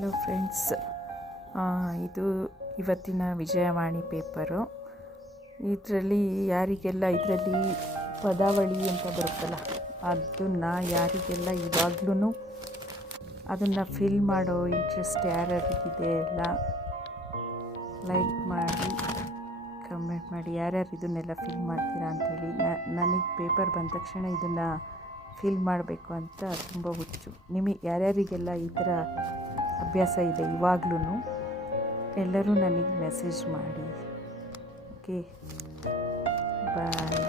Hello friends, ಇದು ಇವತ್ತಿನ Vijayavani paper. ಇದರಲ್ಲಿ ಇದರಲ್ಲಿ ಪದಾವಳಿ ಅಂತ ಬರುತ್ತಲ್ಲ, ಅದನ್ನು ಯಾರಿಗೆಲ್ಲ ಇವಾಗಲೂ ಅದನ್ನು ಫಿಲ್ ಮಾಡೋ ಇಂಟ್ರೆಸ್ಟ್ ಯಾರ್ಯಾರಿಗಿದೆ ಎಲ್ಲ ಲೈಕ್ ಮಾಡಿ, ಕಮೆಂಟ್ ಮಾಡಿ, ಯಾರ್ಯಾರು ಇದನ್ನೆಲ್ಲ ಫಿಲ್ ಮಾಡ್ತೀರಾ ಅಂಥೇಳಿ. ನನಗೆ ಪೇಪರ್ ಬಂದ ತಕ್ಷಣ ಇದನ್ನು ಫಿಲ್ ಮಾಡಬೇಕು ಅಂತ ತುಂಬ ಹುಚ್ಚು. ನಿಮಗೆ ಯಾರ್ಯಾರಿಗೆಲ್ಲ ಈ ಥರ ಅಭ್ಯಾಸ ಇದೆ ಇವಾಗಲೂ ಎಲ್ಲರೂ ನನಗೆ ಮೆಸೇಜ್ ಮಾಡಿ. ಓಕೆ, ಬಾಯ್.